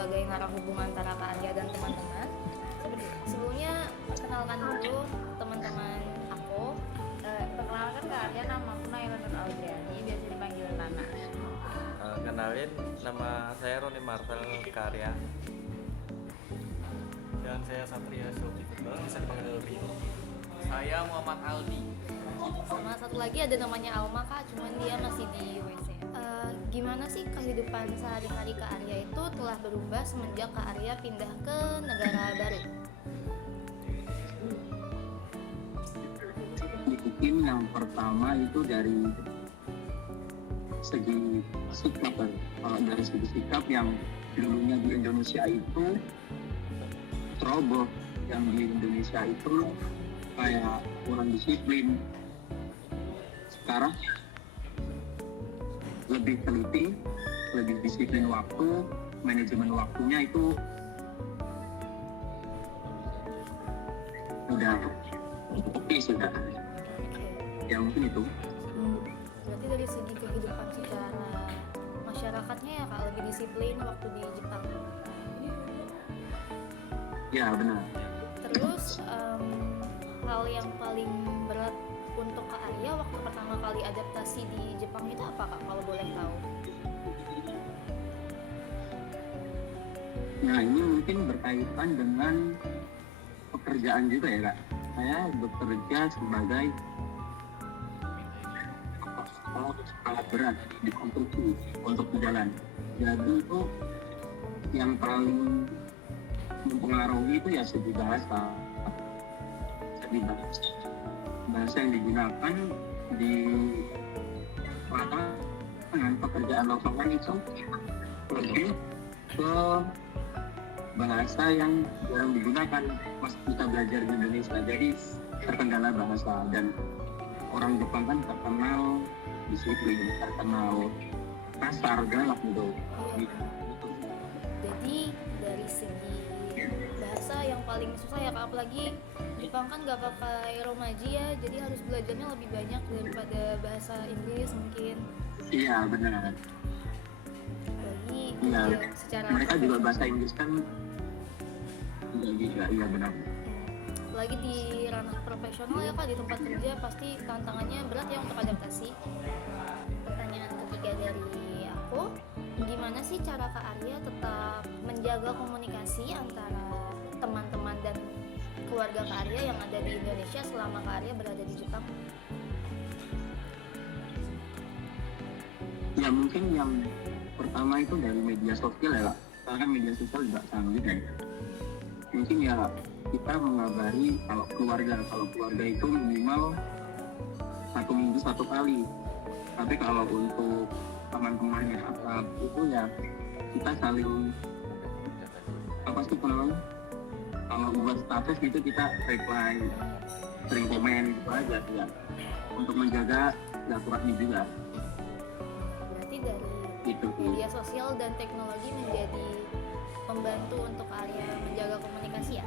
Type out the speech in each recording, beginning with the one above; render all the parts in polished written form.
sebagai narah hubungan antara Kak Arya dan teman-teman. Sebelumnya perkenalkan dulu teman-teman aku. Perkenalkan Kak Arya, nama aku Naila Nur Audriani, biasa dipanggil Nana. Kenalin, nama saya Roni Marvel Karya. Dan saya Satria Zulkifli, bisa dipanggil Bino. Saya Muhammad Aldi. Sama satu lagi ada namanya Alma Kak, cuman dia masih di WC. Gimana sih kehidupan sehari-hari Kak Arya itu telah berubah semenjak Kak Arya pindah ke negara baru? Mungkin yang pertama itu dari segi sikap. Kalau dari segi sikap yang dulunya di Indonesia itu ceroboh, yang di Indonesia itu kayak kurang disiplin. Sekarang lebih teliti, lebih disiplin waktu, manajemen waktunya itu udah oke sudah. Ya mungkin itu. Berarti dari segi kehidupan secara masyarakatnya ya Kak lebih disiplin waktu di Jepang. Ya benar. Terus hal yang paling berat untuk Kak Arya waktu pertama kali adaptasi di Jepang itu apa Kak kalau boleh tahu? Nah ini mungkin berkaitan dengan pekerjaan juga ya Kak. Saya bekerja sebagai alat berat di konstruksi untuk jalan. Jadi itu yang paling mempengaruhi itu ya segi bahasa. Bahasa yang digunakan di lapangan pekerjaan lapangan itu lebih ke bahasa yang jarang digunakan pas kita belajar di Indonesia. Jadi terkendala bahasa, dan orang Jepang kan terkenal disiplin, terkenal kasar, galak gitu. Jadi dari segi bahasa yang paling susah ya Kak, apalagi Jepang kan gak pakai romaji ya, jadi harus belajarnya lebih banyak daripada bahasa Inggris mungkin. Iya benar. Bagi Iya. secara Mereka juga bahasa Inggris kan juga, iya benar. Apalagi di ranah profesional ya Kak, di tempat kerja pasti tantangannya berat ya untuk adaptasi. Pertanyaan ketiga dari aku, gimana sih cara Kak Arya tetap menjaga komunikasi antara teman-teman dan keluarga Kak Arya yang ada di Indonesia selama Kak Arya berada di Jepang? Ya mungkin yang pertama itu dari media sosial ya Kak. Karena kan media sosial juga canggih ya. Mungkin ya kita mengabari kalau keluarga itu minimal 1 minggu 1 kali. Tapi kalau untuk teman-teman yang akrab itu ya kita saling kalau buat status gitu kita reply, sering komen gitu aja ya, untuk menjaga silaturahmi juga. Berarti dari Gitu. media sosial dan teknologi menjadi pembantu untuk Kak Arya menjaga komunikasi ya?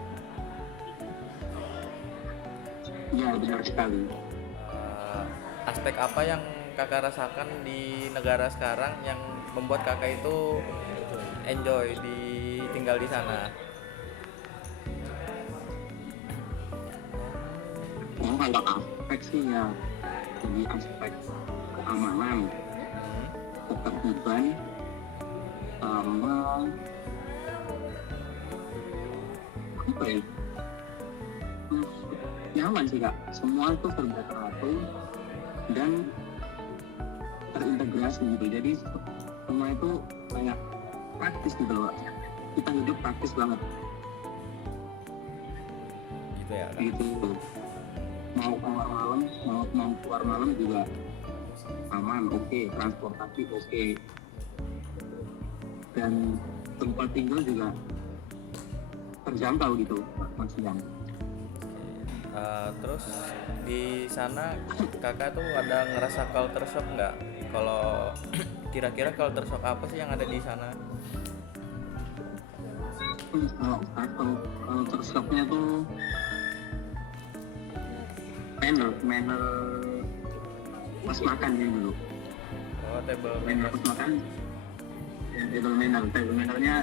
Ya benar sekali. Aspek apa yang kakak rasakan di negara sekarang yang membuat kakak itu enjoy tinggal di sana? Kalau aspek sih ya di aspek keamanan, ketertiban, sama apa ya? Nyaman sih Kak. Semua itu serba teratur dan terintegrasi gitu. Jadi semua itu kayak praktis gitu loh. Kita hidup praktis banget. Gitu ya Kak? Gitu. Mau keluar malam juga aman, oke. Transportasi oke. Dan tempat tinggal juga terjangkau gitu maksudnya. Terus di sana kakak tuh ada ngerasa culture shock nggak? Kalau kira-kira culture shock apa sih yang ada di sana? Kalau shocknya tuh manner pas makan ya dulu. Oh, table Manner manners. pas makan, table mannernya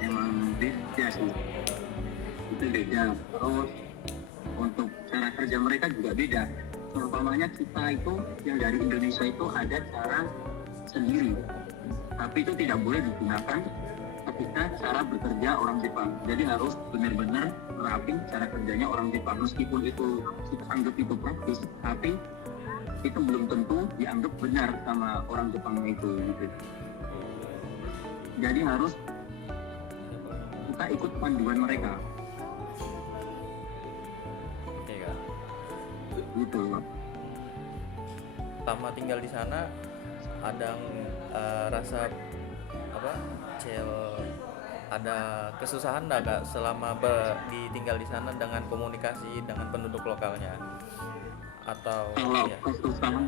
emang beda sih, itu beda. Terus untuk cara kerja mereka juga beda. Umpamanya kita itu yang dari Indonesia itu ada cara sendiri, tapi itu tidak boleh digunakan ketika cara bekerja orang Jepang. Jadi harus benar-benar nerapin cara kerjanya orang Jepang. Meskipun itu kita anggap itu praktis, tapi itu belum tentu dianggap benar sama orang Jepang itu gitu. Jadi harus kita ikut panduan mereka Oke Kak. gitu. Pertama tinggal di sana ada rasa apa? Ada kesusahan nggak Kak selama ditinggal di sana dengan komunikasi dengan penduduk lokalnya? Atau Kalau ya? kesusahan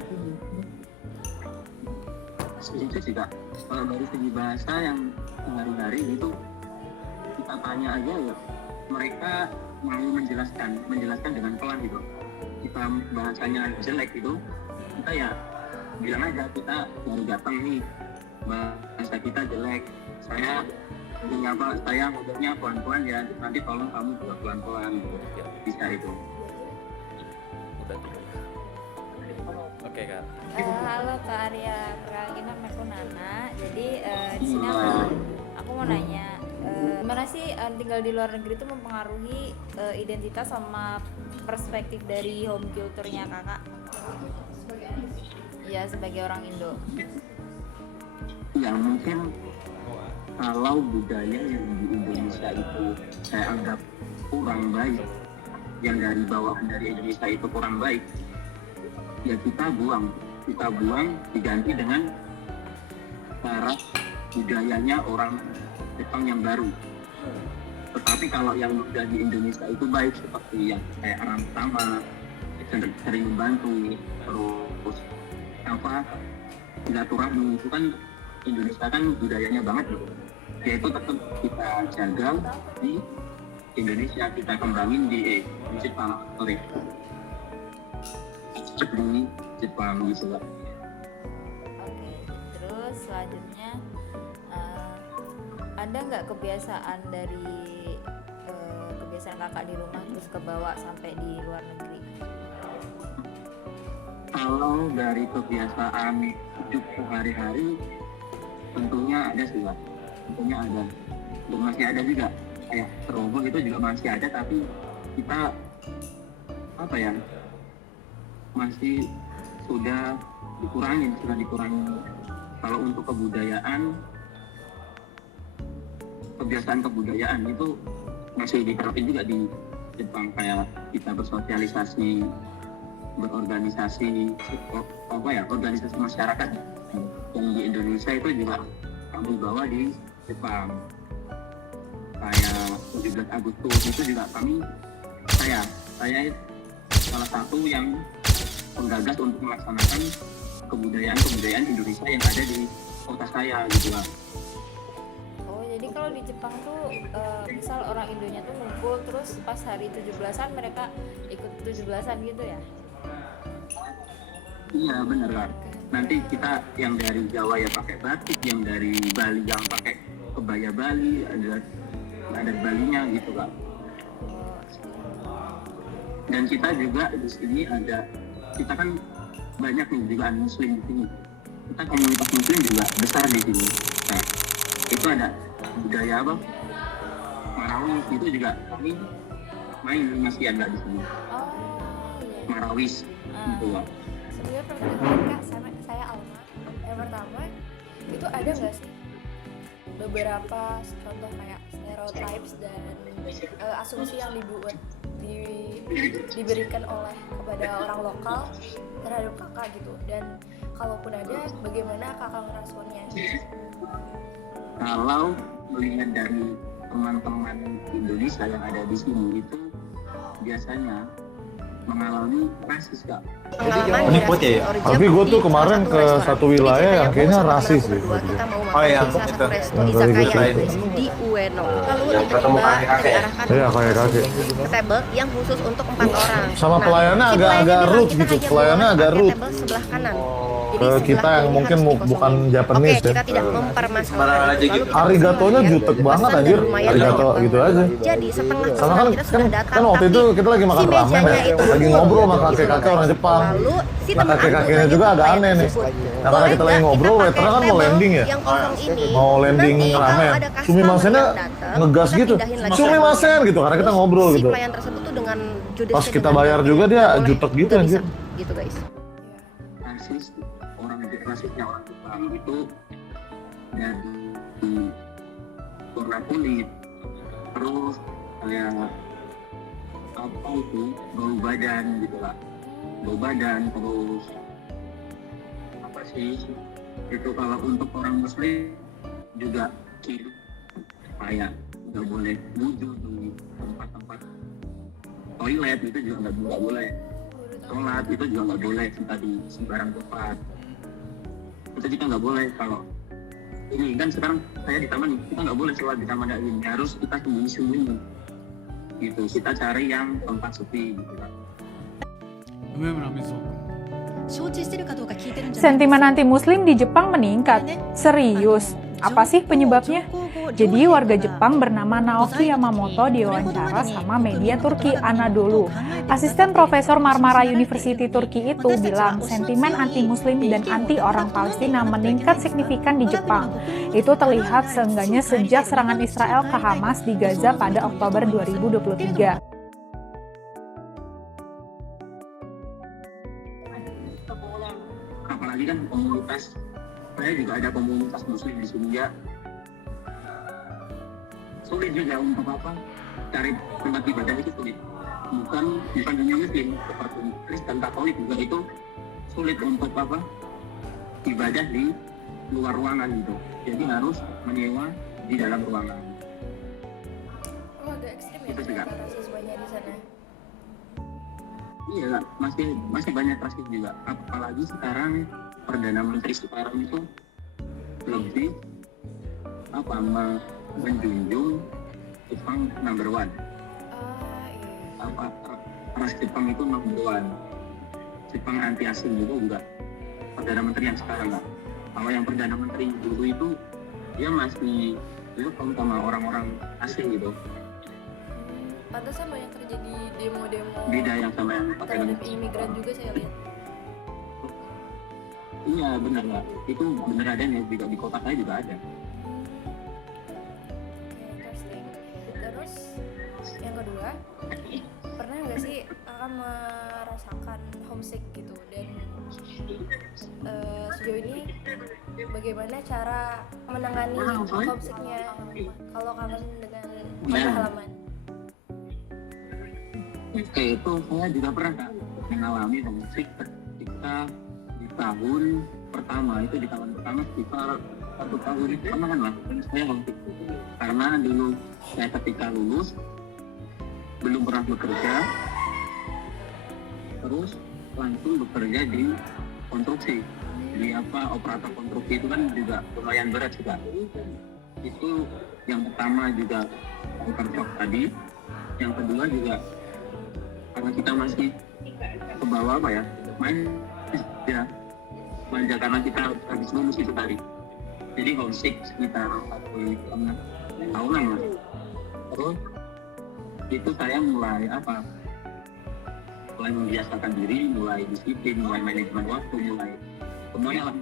itu sih Kak, kalau dari segi bahasa yang sehari-hari itu kita tanya aja ya, mereka mau menjelaskan dengan pelan gitu. Kita bahasanya jelek gitu, kita ya bilang aja kita baru datang nih, bahasa kita jelek, saya ngomongnya pelan-pelan ya, nanti tolong kamu juga pelan-pelan gitu. Bisa itu. Udah tinggal. Oke Kak. Halo Kak Arya, perkenalkan nama aku Nana. Jadi di sini aku mau nanya, gimana sih tinggal di luar negeri itu mempengaruhi identitas sama perspektif dari home culture-nya Kakak? Ya sebagai orang Indo. Ya mungkin kalau budaya yang di Indonesia itu saya anggap kurang baik, yang dari bawah dari Indonesia itu kurang baik, ya kita buang diganti dengan cara budayanya orang Jepang yang baru. Tetapi kalau yang udah di Indonesia itu baik, seperti yang kayak orang pertama sering membantu, terus silaturahmi, itu kan Indonesia kan budayanya banget gitu. Ya itu tetap kita jaga di Indonesia, kita kembangin di Jepang, di Jepang gitu lah. Oke, terus selanjutnya ada nggak kebiasaan dari kebiasaan kakak di rumah terus kebawa sampai di luar negeri? Kalau dari kebiasaan hidup sehari-hari tentunya ada sih Pak, tentunya ada, dan masih ada juga kayak ceroboh itu juga masih ada, tapi kita masih sudah dikurangi. Kalau untuk kebiasaan kebudayaan itu masih diterapin juga di Jepang, kayak kita bersosialisasi, berorganisasi, organisasi masyarakat yang di Indonesia itu juga kami bawa di Jepang. Kayak 17 Agustus itu juga saya salah satu yang penggagas untuk melaksanakan kebudayaan Indonesia yang ada di kota saya gitu lah. Oh, jadi kalau di Jepang tuh misal orang Indonya tuh ngumpul terus pas hari 17-an mereka ikut 17-an gitu ya? Iya bener lah. Nanti kita yang dari Jawa ya pakai batik, yang dari Bali yang pakai kebaya Bali, ada Balinya gitu Kak. Dan kita juga di sini kita kan banyak nih juga Muslim di sini. Kita komunitas Muslim juga besar di sini. Nah, itu ada budaya Marawis itu juga kami main masih ada di sini. Oh iya. Marawis gitu Kak. Sebenarnya pertanyaan Kak, sama saya Alma. Yang pertama, itu ada nggak sih beberapa contoh kayak stereotypes dan asumsi yang diberikan kepada orang lokal terhadap kakak gitu, dan kalaupun ada, bagaimana kakak meresponnya? Kalau melihat dari teman-teman Indonesia yang ada di sini itu biasanya mengalami rasis Kak. Ini buat ya? Tapi gue tuh kemarin ke satu wilayah yang kayaknya rasis sih. Oh iya, itu. Yang tadi gitu. Di Ueno. Lalu tiba-tiba diarahkan Iya, kayak kakek. ke table yang khusus untuk 4 orang. Sama pelayannya si agak pelayannya rude bilang, gitu. kita hanya Pelayannya boleh agak pakai rude. table sebelah kanan. ke kita yang mungkin bukan Japanese Oke, kita ya. tidak mempermasalahkan itu. Lalu kita Arigato-nya lihat jutek banget pesan anjir. dan lumayan Arigato banyak. gitu aja. Jadi setengah Sama kan kita sudah datang, kan waktu itu kita lagi makan si ramen mejanya ya, itu lagi full, ngobrol sama gitu loh, kakek-kakek orang guys. Jepang. Lalu si Nah, teman kakek-kakeknya anggotanya juga tuh agak kayak aneh nih. tersebut. Nah, karena kita lagi ngobrol, Kita waiternya kan pakai mau table landing ya. yang kosong ini. Mau landing Nanti kalau ramen. ada customer Sumimasennya yang datang, ngegas kita gitu. pindahin lagi Sumimasen tablenya. gitu karena kita Terus ngobrol si gitu. pelayan tersebut tuh dengan judesnya, Pas kita dengan bayar ganteng, juga dia nggak boleh, jutek gitu nggak bisa, anjir. gitu guys. rasis rasisnya orang Jepang itu dari warna kulit, terus kayak apa itu bau badan gitu lah, bau badan, terus apa sih itu kalau untuk orang Muslim juga kiri kayak nggak boleh wudhu di tempat-tempat toilet itu juga nggak boleh, sholat itu juga nggak boleh kita di sembarang tempat. Kita juga nggak boleh kalau ini kan sekarang saya di taman, kita nggak boleh sholat di taman ini, harus kita sembunyi-sembunyi gitu, kita cari yang tempat sepi gitu kan. Sentimen anti-muslim di Jepang meningkat. Serius, apa sih penyebabnya? Jadi warga Jepang bernama Naoki Yamamoto diwawancara sama media Turki Anadolu. Asisten Profesor Marmara University Turki itu bilang sentimen anti-muslim dan anti orang Palestina meningkat signifikan di Jepang. Itu terlihat seenggaknya sejak serangan Israel ke Hamas di Gaza pada Oktober 2023. Apalagi kan komunitas, saya juga ada komunitas muslim di sini ya, sulit juga untuk apa cari tempat ibadah itu sulit, bukan hanya muslim, seperti Kristen Katolik juga itu sulit untuk apa ibadah di luar ruangan gitu, jadi harus menyewa di dalam ruangan. Oh, agak ekstrim ya Itu juga. rasismenya di sana. Iya, masih banyak rasis juga. Apalagi sekarang Perdana Menteri sekarang itu lebih apa menjunjung Jepang number one. Apa ras Jepang itu number one. Jepang anti asing juga enggak. Perdana Menteri yang sekarang enggak. Kalau yang Perdana Menteri dulu itu dia masih welcome sama orang-orang asing gitu. Pantesan banyak terjadi demo-demo Beda yang sama yang terhadap imigran juga saya lihat. Iya benar lah, itu benar ada nih, juga di kota saya juga ada. Interesting. Terus yang kedua, pernah nggak sih akan merasakan homesick gitu, dan sejauh ini bagaimana cara menangani homesicknya kalau kangen dengan kota halaman? Oke, itu saya juga pernah Kak, mengalami homesick ketika di tahun pertama, itu di tahun pertama sekitar 1 tahun itu kan lah saya homesick karena dulu saya ketika lulus belum pernah bekerja, terus langsung bekerja di konstruksi, di apa operator konstruksi itu kan juga lumayan berat juga. Itu yang pertama juga culture shock tadi, yang kedua juga karena kita masih ke bawah apa ya, manja karena kita habis lulus itu tadi, jadi homesick sekitar 1,5 tahunan lah. Terus itu saya mulai membiasakan diri, mulai disiplin, mulai manajemen waktu, mulai semuanya lah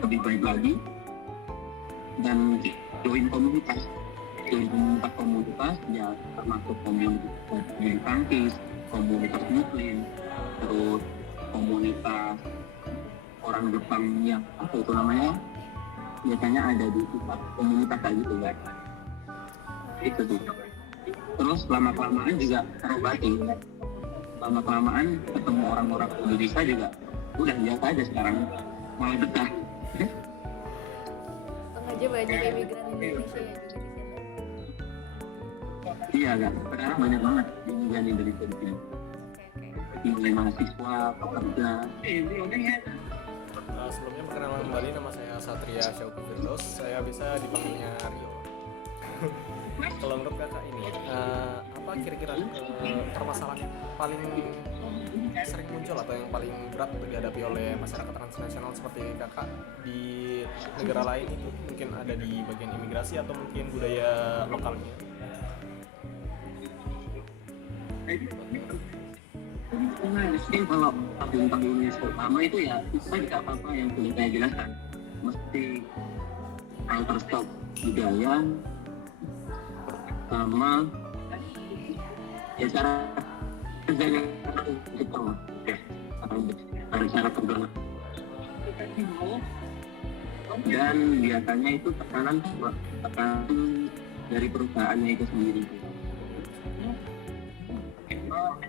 lebih baik lagi, dan join komunitas ya, termasuk komunitas bulu tangkis, komunitas muslim, terus komunitas orang Jepang yang apa itu namanya, biasanya ada di pusat komunitas kayak gitu kan. Itu tuh. Terus lama-kelamaan juga terobati, lama-kelamaan ketemu orang-orang Indonesia juga udah biasa aja sekarang, malah betah. Sengaja banyak imigran Indonesia ya juga di sana. Iya kan, sekarang banyak banget imigran Indonesia di sini. Mulai mahasiswa, pekerja. Sebelumnya perkenalan kembali, nama saya Satria Syauki Firdaus, saya bisa dipanggilnya Rio. Kalau menurut kakak ini, apa kira-kira permasalahan yang paling sering muncul atau yang paling berat dihadapi oleh masyarakat transnasional seperti kakak di negara lain itu mungkin ada di bagian imigrasi atau mungkin budaya lokalnya? Mungkin kalau tanggung pertama itu ya kita tidak apa-apa yang perlu saya jelaskan, mesti counter stop budaya sama ya cara kerjanya Jepang ya, cara kerja dan biasanya itu tekanan dari perusahaannya itu sendiri.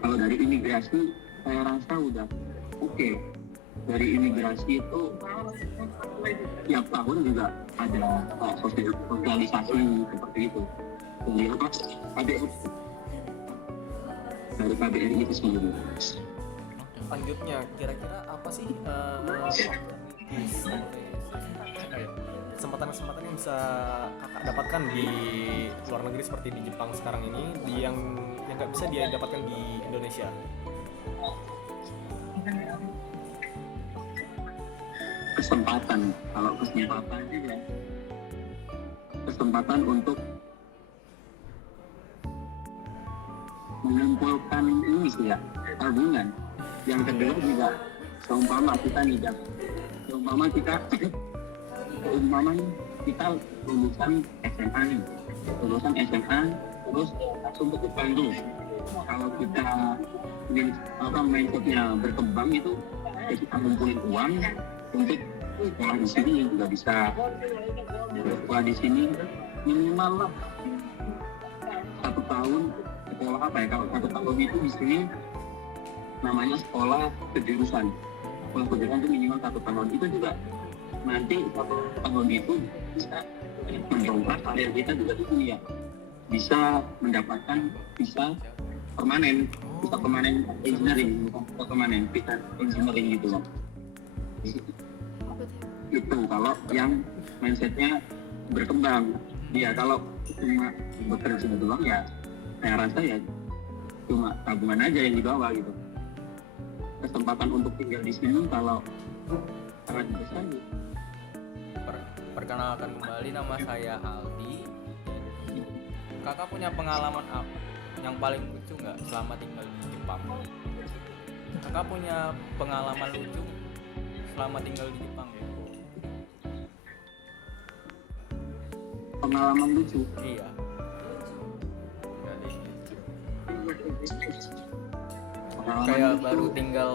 Kalau dari imigrasi saya rasa udah oke. Dari imigrasi itu tiap tahun juga ada sosialisasi seperti itu. Jadi apa? KBRI dari KBRI itu sendiri. Lanjutnya, kira-kira apa sih kesempatan-kesempatan yang bisa kakak dapatkan di luar negeri seperti di Jepang sekarang ini, yang nggak bisa dia dapatkan di Indonesia? Kesempatan, kalau kesempatan ya kesempatan untuk mengumpulkan ini sih ya, tabungan. Yang kedua juga seumpama kita tidak, seumpama kita lulusan SMA nih, terus langsung ke Jepang dulu. Kalau kita mindsetnya berkembang itu ya kita ngumpulin uang untuk sekolah di sini juga bisa. Sekolah di sini minimal lah 1 tahun sekolah apa ya, kalau 1 tahun itu di sini namanya sekolah kejurusan. Sekolah kejurusan itu minimal 1 tahun. Itu juga nanti 1 tahun itu bisa mendongkrak karir kita juga di sini ya. Bisa mendapatkan visa permanen engineering, bukan visa permanen, visa engineering gitu loh. Itu kalau yang mindsetnya berkembang. Ya kalau cuma bekerja doang ya saya rasa ya cuma tabungan aja yang dibawa gitu. Kesempatan untuk tinggal di sini kalau sangat besar gitu. Perkenalkan kembali, nama saya Aldi. Kakak punya pengalaman apa yang paling lucu nggak selama tinggal di Jepang? Kakak punya pengalaman lucu selama tinggal di Jepang? Pengalaman lucu? Iya. Kayak baru tinggal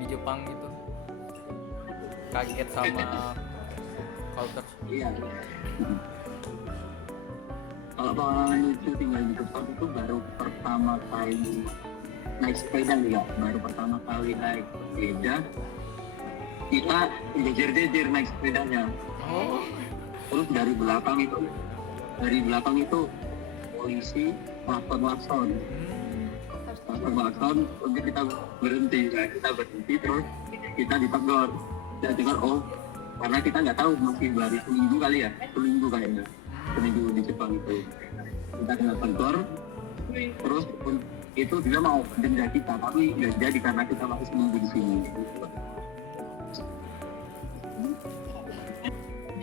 di Jepang gitu, kaget sama culture. Iya. Kalau pengalaman lucu tinggal di Jepang itu baru pertama kali naik sepeda juga, kita jejer-jejer naik sepedanya. Terus dari belakang itu polisi klakson untuk kita berhenti terus kita ditegur karena kita nggak tahu masih baru seminggu kayaknya di Jepang itu kita kena tegur, terus itu dia mau denda kita tapi nggak jadi karena kita masih seminggu di sini.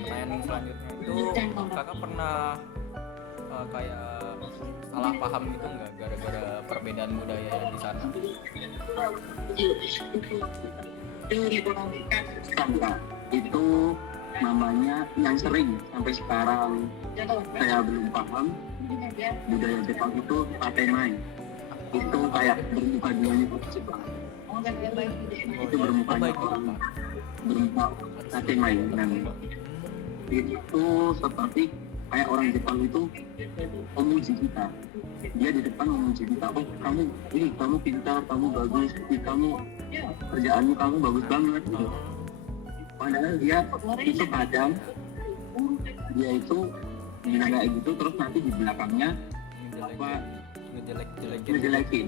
Pertanyaan selanjutnya itu, kakak pernah kayak salah paham gitu nggak gara-gara perbedaan budaya di sana? Itu namanya yang sering sampai sekarang saya belum paham. Budaya Jepang itu tatenai, itu kayak bermuka duanya Jepang. Itu bermukanya orang bermuka tatenai namanya. Itu seperti kayak orang Jepang itu memuji kita. Dia di depan memuji kita, kamu pintar, kamu bagus, kerjaanmu kamu bagus banget gitu. Padahal dia itu kadang dia itu bilang kayak gitu, terus nanti di belakangnya ngejelekin.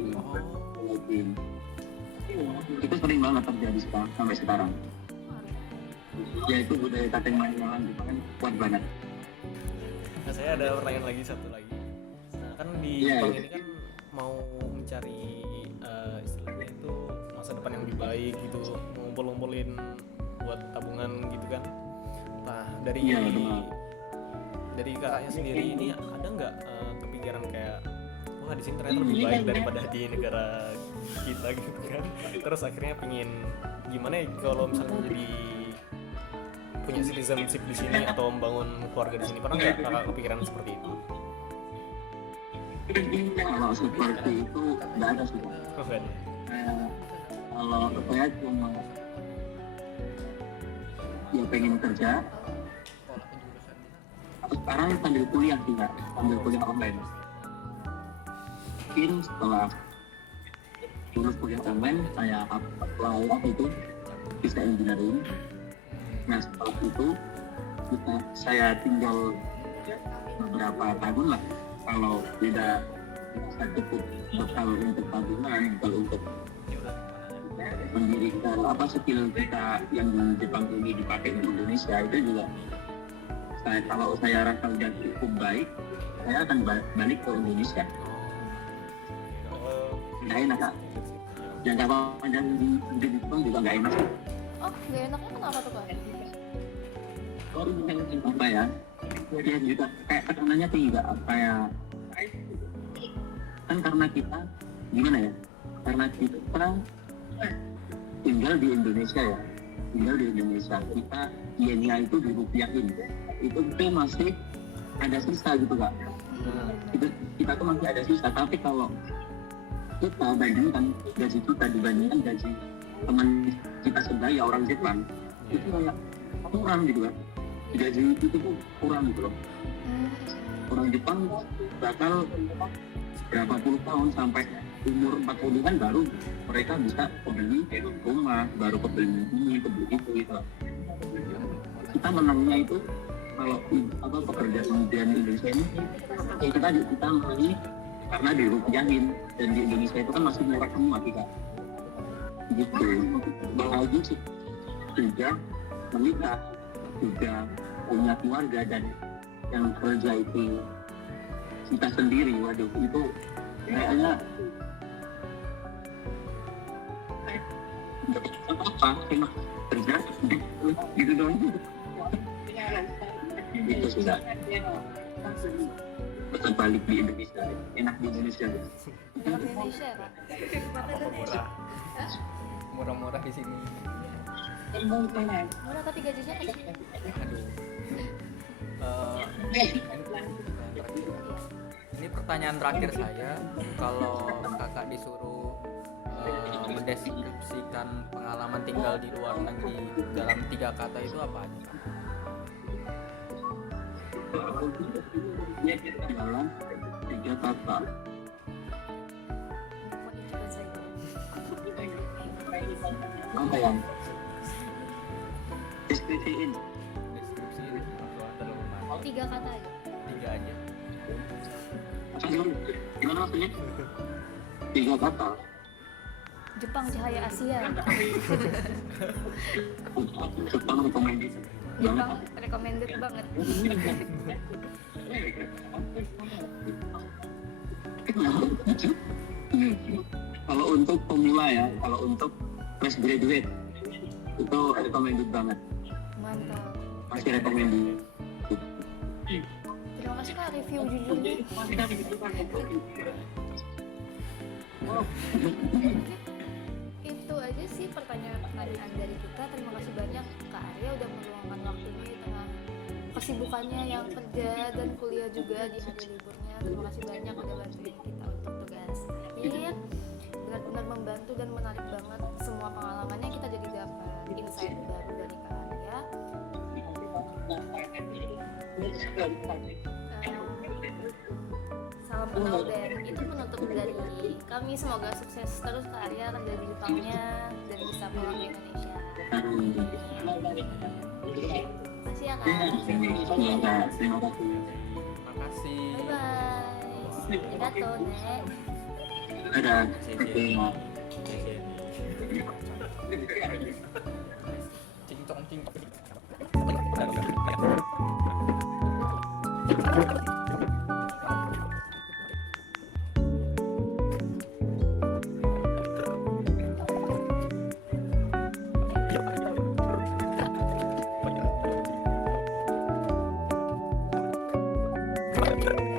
Itu sering banget terjadi sampai sekarang. Yaitu budaya tatenai orang Jepang kan kuat banget. Nah, saya ada pertanyaan lagi, satu lagi. Nah, kan di Jepang ini kan mau mencari harapannya itu masa depan yang lebih baik gitu, ngumpul-ngumpulin buat tabungan gitu kan. Nah dari kakaknya sendiri ini ada nggak kepikiran kayak wah di sini ternyata lebih baik daripada di negara kita gitu kan, terus akhirnya pengen gimana ya kalau misalnya jadi punya citizenship di sini atau membangun keluarga di sini, pernah nggak kakak kepikiran seperti itu? Kalau seperti itu nggak ada sih. Kalau saya cuma ya pengen kerja. Sekarang sambil kuliah juga, sambil kuliah online. Mungkin setelah lulus kuliah online, saya apply waktu itu bisa engineering. Nah setelah itu saya tinggal beberapa tahun lah. Kalau tidak bisa cukup bekal untuk tabungan, bekal untuk mendirikan skill kita yang di Jepang ini dipakai di Indonesia, itu juga kalau saya rasa udah cukup baik, saya akan balik ke Indonesia. Nggak enak kak, jangka panjang di Jepang juga nggak enak. Oh nggak enaknya kenapa tuh kak? Apa ya? Ya juga kayak tekanannya tinggi nggak? Kayak kan karena kita gimana ya? Karena kita tinggal di Indonesia ya, kita yen-nya itu dirupiahin, itu masih ada sisa gitu kak. Kita tuh masih ada sisa, tapi kalau kita bandingkan gaji kita dibandingkan gaji teman kita sebelah ya orang Jepang, itu kayak kurang gitu kan. Gaji itu tuh kurang gitu loh. Orang Jepang bakal berapa puluh tahun sampai umur 40-an baru mereka bisa kebeli rumah, baru kebeli ini, kebeli itu gitu. Kita menangnya itu kalau pekerjaan di Indonesia ini ya kita menangnya karena dirupiahin, dan di Indonesia itu kan masih murah semua kita gitu. Apalagi juga menikah, juga punya keluarga, dan yang kerja itu kita sendiri, waduh itu kayaknya apa cuma kerja gitu doang itu sudah betul. Balik di Indonesia, enak di Indonesia. Indonesia kak? Murah-murah di sini. Murah tapi gajinya kecil. Ini pertanyaan terakhir saya, kalau kakak disuruh mendeskripsikan pengalaman tinggal di luar negeri dalam 3 kata itu apa aja? Dalam 3 kata. Apa yang deskripsiin? Deskripsiin terlalu banyak. 3 kata aja. 3 aja. Gimana maksudnya? 3 kata. Jepang cahaya Asia. Jepang recommended. Jepang recommended banget. Kalau untuk pemula ya, kalau untuk fresh graduate itu recommended banget. Mantap. Masih recommended. Terima kasih kak review jujurnya. Itu aja sih pertanyaan dari kita. Terima kasih banyak Kak Arya udah meluangkan waktunya di tengah kesibukannya yang kerja dan kuliah juga di hari liburnya. Terima kasih banyak udah bantuin kita untuk tugas akhir. Benar-benar membantu dan menarik banget semua pengalamannya, kita jadi dapat insight baru dari Kak Arya. Salam kenal dan itu penutup dari kami. Semoga sukses terus Kak Arya kerja di Jepangnya dan bisa pulang ke Indonesia. Makasih ya Kak. Terima kasih. Makasih. Bye bye. Arigato nek. Dadah. Cincong cincong. Keren.